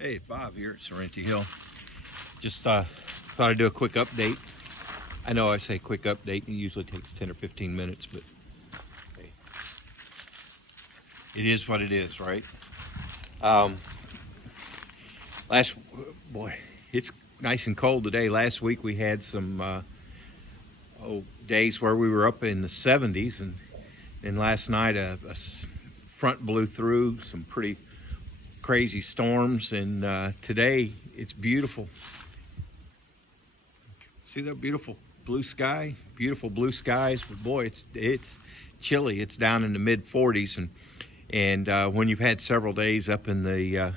Hey, Bob here at Sorrento Hill. Just thought I'd do a quick update. I know I say quick update, it usually takes 10 or 15 minutes, but hey, it is what it is, right? Boy, it's nice and cold today. Last week we had some days where we were up in the 70s, and last night a front blew through, some pretty crazy storms, and today it's beautiful. See that beautiful blue sky? Beautiful blue skies, but boy, it's chilly. It's down in the mid 40s, and when you've had several days up in the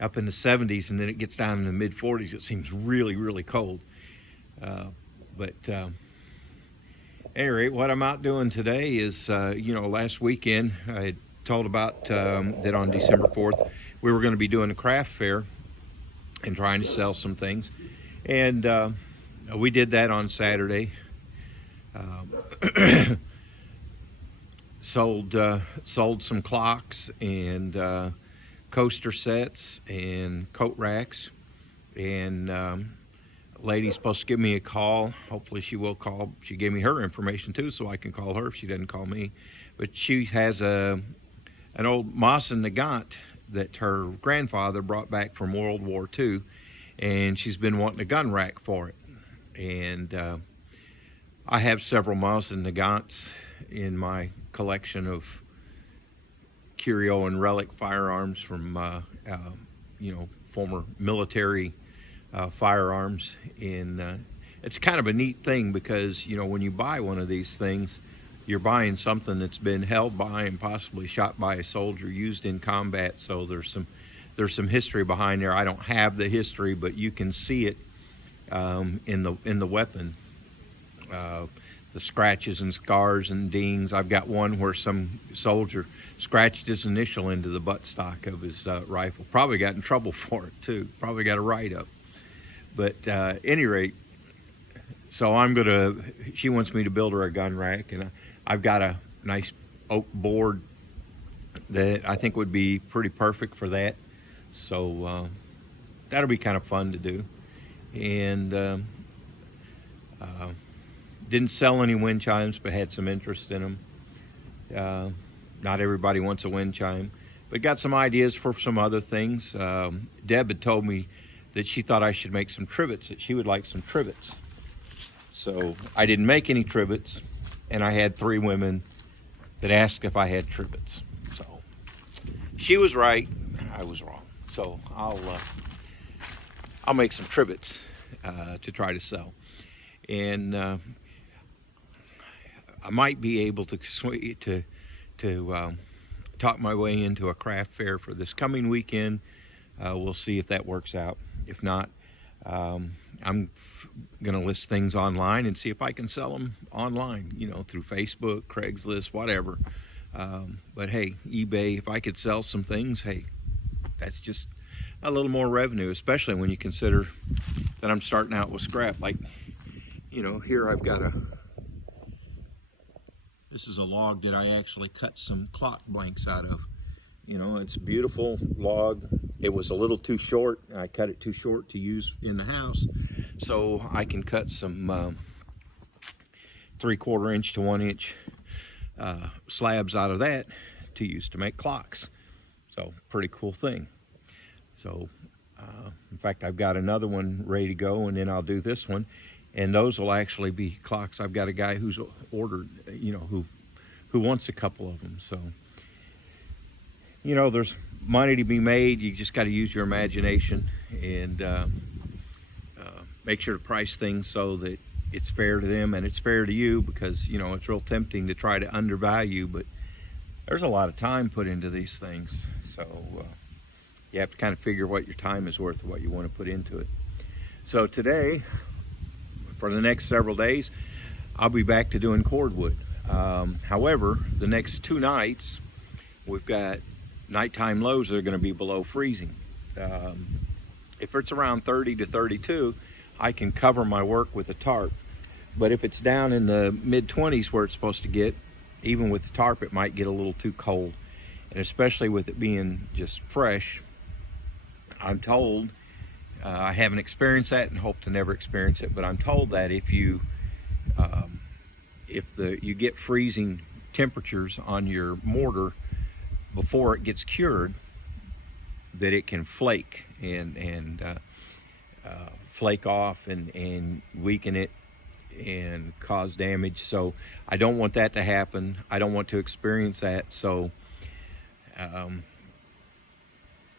70s, and then it gets down in the mid 40s, it seems really, really cold. But at any rate, what I'm out doing today is, last weekend I had told about that on December 4th we were going to be doing a craft fair and trying to sell some things, and we did that on Saturday. Sold some clocks and coaster sets and coat racks, and lady's supposed to give me a call. Hopefully she will call. She gave me her information too, so I can call her if she doesn't call me. But she has an old Moss and Nagant that her grandfather brought back from World War II, and she's been wanting a gun rack for it. And I have several Moss and Nagants in my collection of curio and relic firearms from former military firearms. And it's kind of a neat thing because when you buy one of these things, you're buying something that's been held by and possibly shot by a soldier, used in combat. So there's some history behind there. I don't have the history, but you can see it in the weapon. The scratches and scars and dings. I've got one where some soldier scratched his initial into the buttstock of his rifle. Probably got in trouble for it too. Probably got a write-up. But at any rate, so she wants me to build her a gun rack, and I've got a nice oak board that I think would be pretty perfect for that. So that'll be kind of fun to do. And didn't sell any wind chimes, but had some interest in them. Not everybody wants a wind chime, but got some ideas for some other things. Deb had told me that she thought I should make some trivets, that she would like some trivets. So I didn't make any trivets, and I had 3 women that asked if I had trivets. So she was right, I was wrong. So I'll make some trivets to try to sell. And I might be able to talk my way into a craft fair for this coming weekend. We'll see if that works out. If not, I'm going to list things online and see if I can sell them online, through Facebook, Craigslist, whatever. But hey, eBay, if I could sell some things, hey, that's just a little more revenue, especially when you consider that I'm starting out with scrap. Like, here I've got this is a log that I actually cut some clock blanks out of. It's a beautiful log. It was a little too short. I cut it too short to use in the house. So I can cut some 3/4 inch to 1 inch slabs out of that to use to make clocks. So pretty cool thing. So in fact, I've got another one ready to go, and then I'll do this one. And those will actually be clocks. I've got a guy who's ordered, who wants a couple of them. So, there's money to be made. You just got to use your imagination and make sure to price things so that it's fair to them and it's fair to you, because, it's real tempting to try to undervalue, but there's a lot of time put into these things. So you have to kind of figure what your time is worth and what you want to put into it. So today, for the next several days, I'll be back to doing cordwood. However, the next 2 nights, we've got nighttime lows that are going to be below freezing. If it's around 30 to 32, I can cover my work with a tarp. But if it's down in the mid-20s where it's supposed to get, even with the tarp, it might get a little too cold. And especially with it being just fresh, I'm told, I haven't experienced that and hope to never experience it, but I'm told that you get freezing temperatures on your mortar before it gets cured, that it can flake and flake off and weaken it and cause damage. So I don't want that to happen. I don't want to experience that. So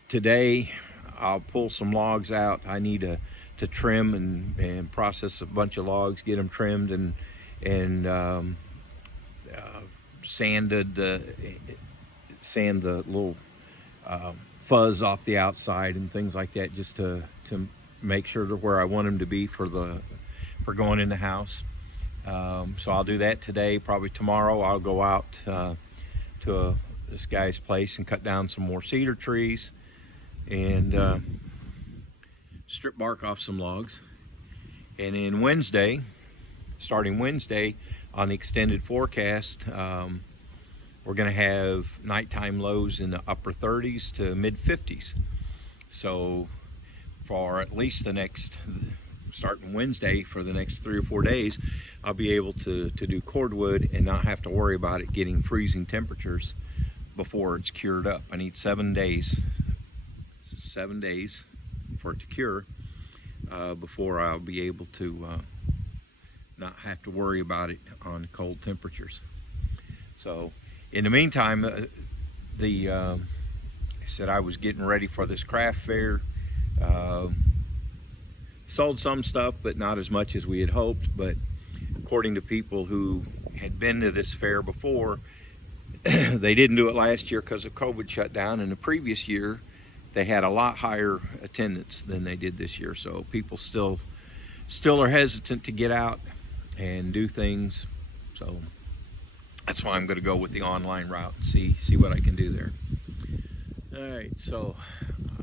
today I'll pull some logs out. I need to trim and process a bunch of logs, get them trimmed and sand the little fuzz off the outside and things like that, just to make sure they're where I want them to be for going in the house. So I'll do that today. Probably tomorrow I'll go out to this guy's place and cut down some more cedar trees and strip bark off some logs. And then starting Wednesday on the extended forecast, we're going to have nighttime lows in the upper 30s to mid 50s. So for at least starting Wednesday, for the next 3 or 4 days, I'll be able to do cordwood and not have to worry about it getting freezing temperatures before it's cured up. I need 7 days for it to cure before I'll be able to not have to worry about it on cold temperatures. So in the meantime, I said I was getting ready for this craft fair. Sold some stuff, but not as much as we had hoped. But according to people who had been to this fair before, they didn't do it last year because of COVID shutdown, and the previous year they had a lot higher attendance than they did this year. So people still are hesitant to get out and do things. So that's why I'm going to go with the online route and see what I can do there. All right, so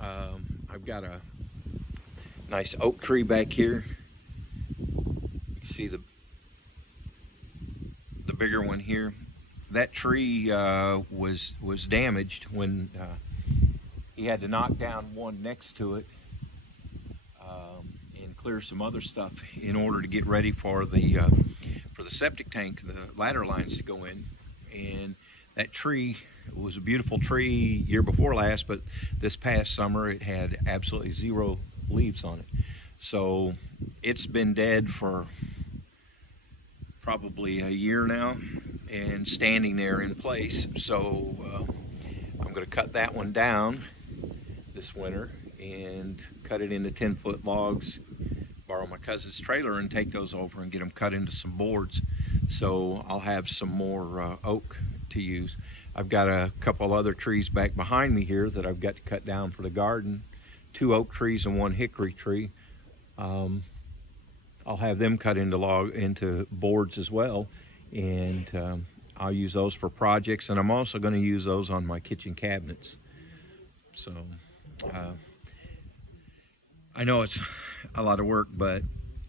I've got a nice oak tree back here. You see the bigger one here. That tree was damaged when he had to knock down one next to it and clear some other stuff in order to get ready for the septic tank, the ladder lines to go in. And that tree was a beautiful tree year before last, but this past summer it had absolutely zero leaves on it. So it's been dead for probably a year now and standing there in place. So I'm going to cut that one down this winter and cut it into 10-foot logs, borrow my cousin's trailer and take those over and get them cut into some boards. So I'll have some more oak to use. I've got a couple other trees back behind me here that I've got to cut down for the garden. 2 oak trees and 1 hickory tree. I'll have them cut into boards as well, and I'll use those for projects, and I'm also going to use those on my kitchen cabinets. So I know it's a lot of work, but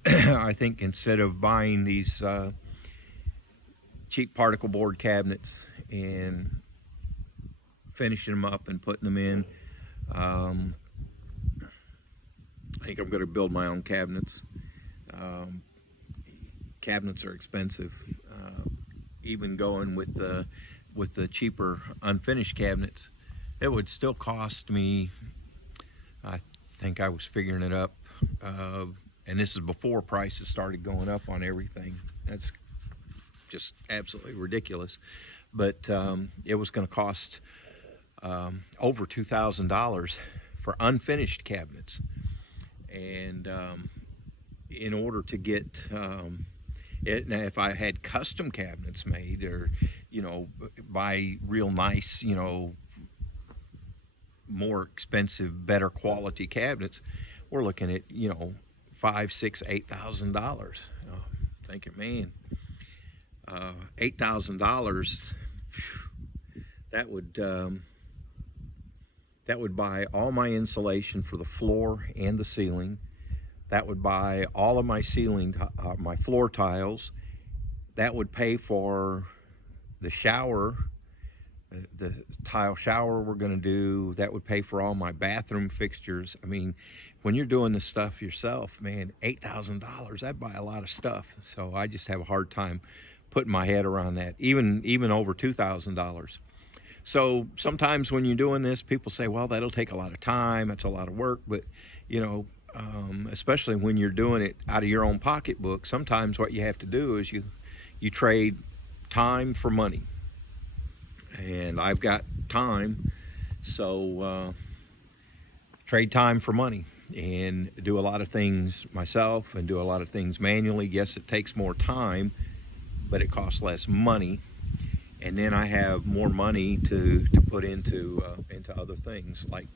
I think instead of buying these cheap particle board cabinets and finishing them up and putting them in, I think I'm going to build my own cabinets. Cabinets are expensive. Even going with the cheaper unfinished cabinets, it would still cost me, I think I was figuring it up, and this is before prices started going up on everything. That's just absolutely ridiculous. But it was going to cost over $2,000 for unfinished cabinets. And in order to get it, now if I had custom cabinets made, or buy real nice, more expensive, better quality cabinets, we're looking at $5,000, $6,000, $8,000. Thinking, man, $8,000. That would buy all my insulation for the floor and the ceiling. That would buy all of my my floor tiles. That would pay for the shower the tile shower we're going to do. That would pay for all my bathroom fixtures. I mean, when you're doing this stuff yourself, man, $8,000, that'd buy a lot of stuff. So I just have a hard time putting my head around that, even over $2,000. So sometimes when you're doing this, people say, well, that'll take a lot of time, it's a lot of work. But especially when you're doing it out of your own pocketbook, sometimes what you have to do is you trade time for money. And I've got time, so trade time for money and do a lot of things myself and do a lot of things manually. Yes, it takes more time, but it costs less money. And then I have more money to put into other things, like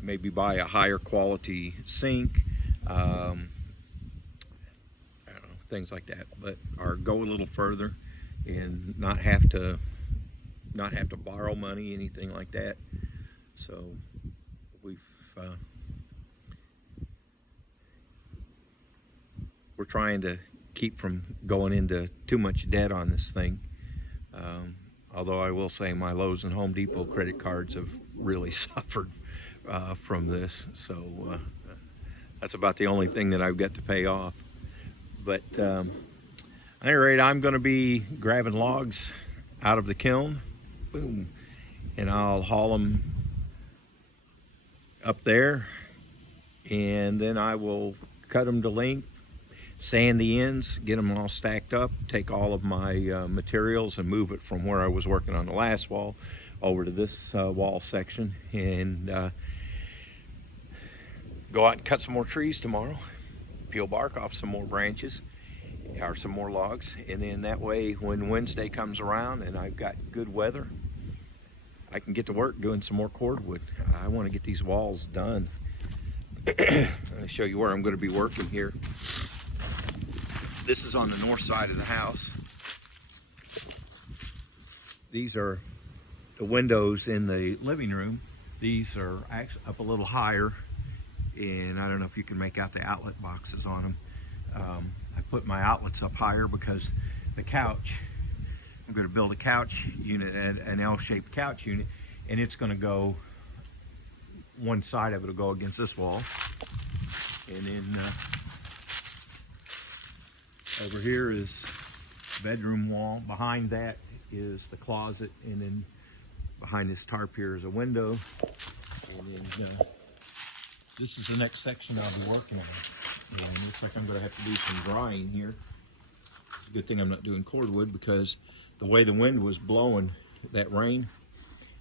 maybe buy a higher quality sink, I don't know, things like that. But or go a little further and not have to borrow money, anything like that. So we're trying to keep from going into too much debt on this thing. Although I will say my Lowe's and Home Depot credit cards have really suffered from this. So that's about the only thing that I've got to pay off. But at any rate, I'm going to be grabbing logs out of the kiln. Boom. And I'll haul them up there, and then I will cut them to length, sand the ends, get them all stacked up, take all of my materials and move it from where I was working on the last wall over to this wall section, and go out and cut some more trees tomorrow, peel bark off some more branches or some more logs, and then that way when Wednesday comes around and I've got good weather, I can get to work doing some more cordwood. I want to get these walls done. I'll show you where I'm going to be working here. This is on the north side of the house. These are the windows in the living room. These are actually up a little higher, and I don't know if you can make out the outlet boxes on them. I put my outlets up higher because the couch, I'm going to build a couch unit, an L-shaped couch unit, and it's going to go, one side of it will go against this wall, and then over here is bedroom wall. Behind that is the closet, and then behind this tarp here is a window, and then this is the next section I'll be working on. And it looks like I'm going to have to do some drying here. It's a good thing I'm not doing cordwood, because the way the wind was blowing that rain,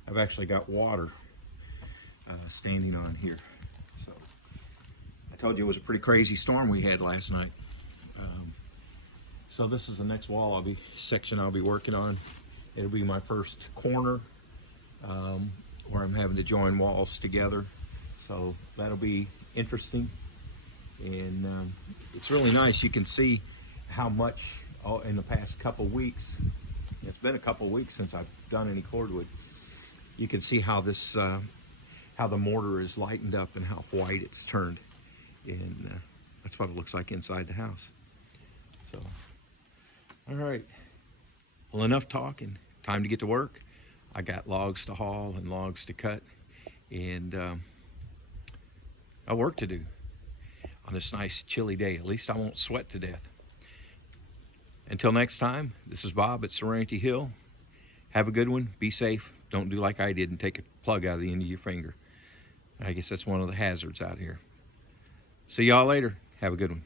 I've actually got water standing on here. So I told you it was a pretty crazy storm we had last night. So this is the next wall section I'll be working on. It'll be my first corner where I'm having to join walls together. So that'll be interesting. And it's really nice. You can see how much in the past couple weeks, it's been a couple weeks since I've done any cordwood. You can see how this, how the mortar is lightened up and how white it's turned. And that's what it looks like inside the house. So, all right. Well, enough talking. Time to get to work. I got logs to haul and logs to cut, and work to do on this nice chilly day. At least I won't sweat to death. Until next time, this is Bob at Serenity Hill. Have a good one. Be safe. Don't do like I did and take a plug out of the end of your finger. I guess that's one of the hazards out here. See y'all later. Have a good one.